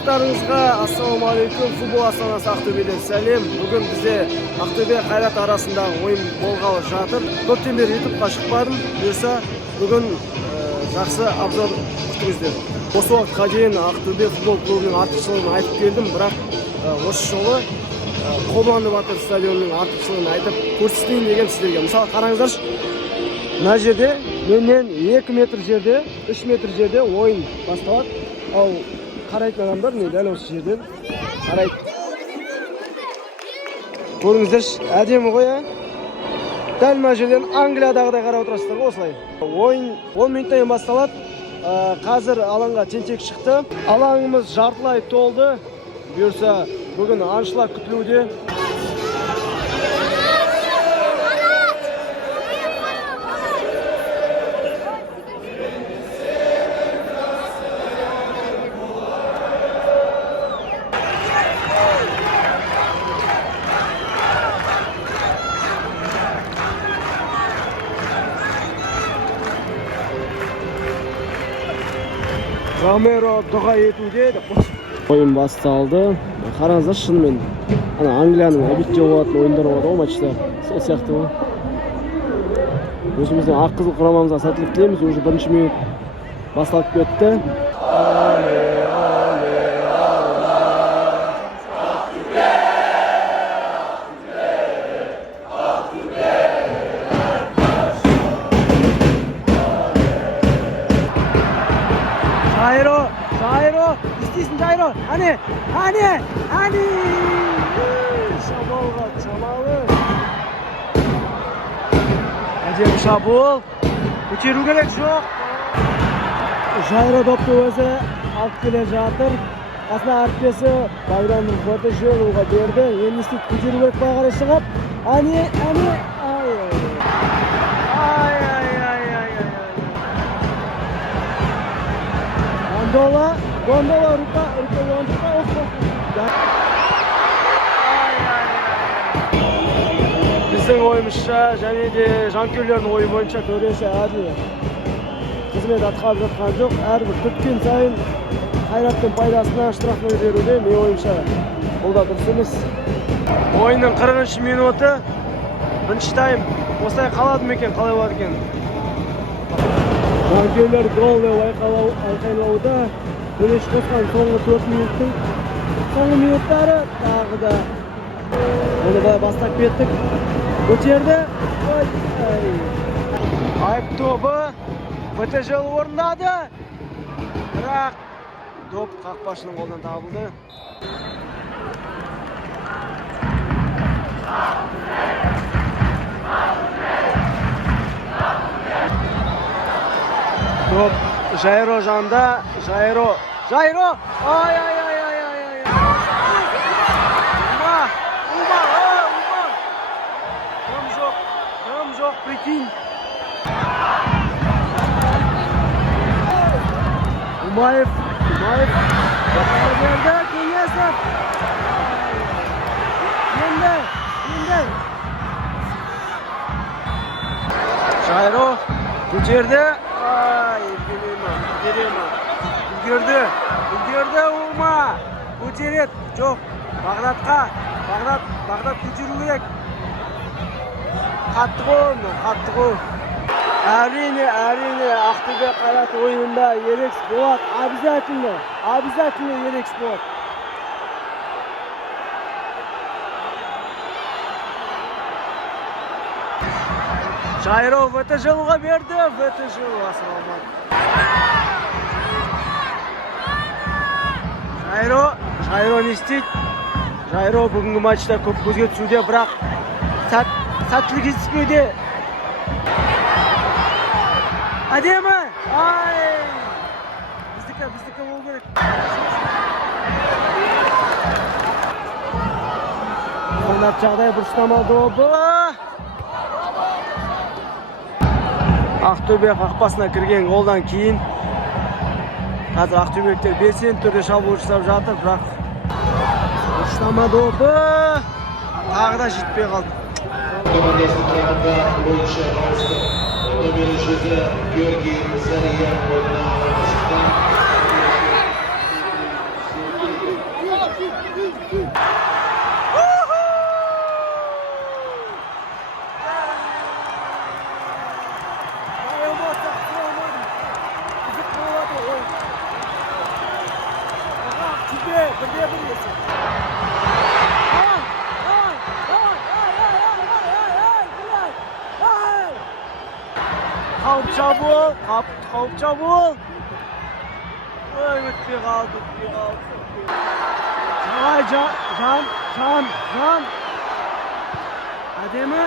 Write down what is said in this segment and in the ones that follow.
Барлықтарыңызға ассалаумағалейкум. Футбол астанасы Ақтөбеден сәлем. Бүгін бізде Ақтөбе Қайрат арасындағы ойын болғалы жатыр. Көптен бері ютубқа шықпадым. Бұйырса бүгін жақсы обзор күтіңіздер. Осы уақытқа дейін Ақтөбе футбол клубының артықшылығын айтып келдім, бірақ осы жолы Қобыланды Батыр стадионының артықшылығын айтып көрсетейін деген сіздерге. Мысалы қараңыздаршы, мына жерде менен 2 метр жерде, 3 метр жерде ойын басталады. Ал қарайтын адамдар не дәл осы жерден қарайды. Көріңіздерші, әдемі ғой, дәл мына жерден Англиядағыдай қарап отырасыздар ғой осылай. Ойын 10 минуттан басталады. Қазір алаңға тентек шықты. Алаңымыз жартылай толды. Бұйырса бүгін аншылар күтілуде. Ромеро дұға етуде. Ойын басталды. Қараңыздар, шынымен ана Англияның әдетте болатын ойындар болады ғой, матчтар. Сол сияқты ғой. Өзіміздің ақ қызыл құрамамызға сәттілік тілейміз. Уже бірінші минут басталып кетті. Жайро, істейсің Жайро, әне! Шабуылға шамалы. Әдемі шабуыл. Көтеру керек жоқ. Жайро допты өзі алып келе жатыр. Қасына әріптесі Байрамның Фотожолуға берді. Енді істейді, көтеру керек бай қарай шығып. Әне! Гондола, рука лондырға оқып. Біздің ойымызша және де жанкүйерлердің ойы бойынша төреші әділ қызмет атқарып жатқан жоқ. Әрбір түпкен сайын Қайраттың пайдасына штрафный беруде, мен ойымша бұл да дұрыс емес. Ойынның 40 минуты, бірінші тайм. Осылай қалады ма екен, қалай болады екен? Жанкүйерлер гол деп айқайлауда. Төлеш қосқан соңғы 4 минуттың соңғы минуттары тағы да оны да бастап кеттік. Көтерді. Айып добы ФТЖ орындады. Бірақ доп қақпашының қолынан табылды. Доп Жайро жанда. Жайро! Ай! Дым жоқ, прикинь. Умаев. Берді, Кенесов. Енді. Жайро көтерді. Үлгерді Ума. Көтерет. Жоқ. Бағдатқа. Бағдат көтеру керек. Қатты ғой. Әрине Ақтөбе Қайрат ойынында ерекс болады. Обязательно ерекс болады. Жайро ФТЖ-ға берді. ФТЖ асырамады. Жайро не істейді? Жайро бүгінгі матчта көп көзге түсуде, бірақ сәттілік кездеспеуде. Әдемі! Біздікі болу керек. Қонақ жағдай бұрыштама добы. Ақтөбе қақпасына кірген голдан кейін қазір ақтөбеліктер белсенді түрде шабуыл жасап жатыр, бірақ бұрыштама добы тағы да жетпей қалды. Командасының құрамында бойынша нөмірі 7 Георгий Зариян ойынға шыққан. Kalp çabuk, kalp çabuk. Oy bitti kaldı. Ay can. Hadi mi?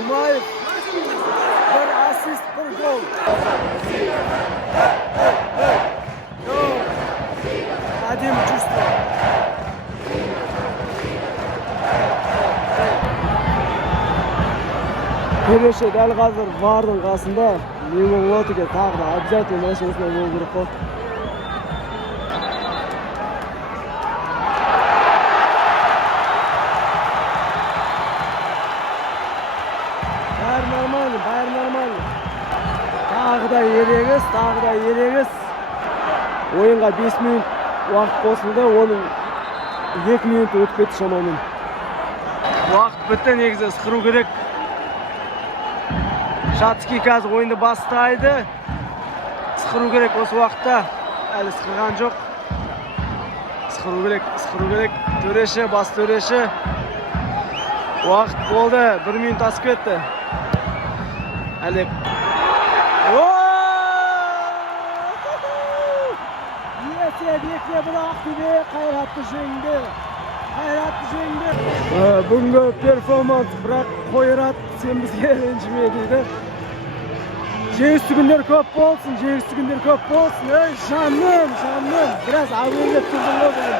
Umayyev bir asist, bir gol. Adem Cüstü. Kereşe dal hazır vardın qasında Limon Lotiga taqda обязательно o'sma bo'l kerak qol. Bayır normal. Taqda yeregiz. Oyunga 5 minut vaqt qo'shildi, onun 2 minut o'tib ketdi shamonin. Vaqt bitti, negizda siqiruv kerak. Shatskiy hozir o'yinni bastaydi. Siqiruv kerak o'sha vaqtda. Hali siqirgan yo'q. Siqiruv kerak. To'reshi. Vaqt bo'ldi, 1 minut asib ketdi. Hali Bekle bıraktı ve Kayrat'ı jengdi. Bunga performans bırak Koyrat sen bizga renjime deydi. Jengsiz günler ko'p bo'lsin. Ey жаным. Biraz avvalga turdim bugün.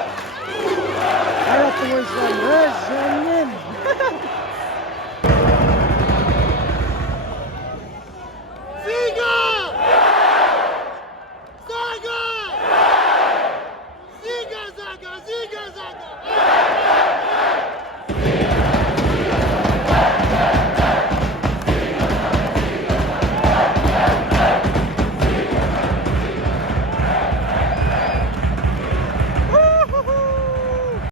Kayrat'ın o'yinchilari. Ey жаным.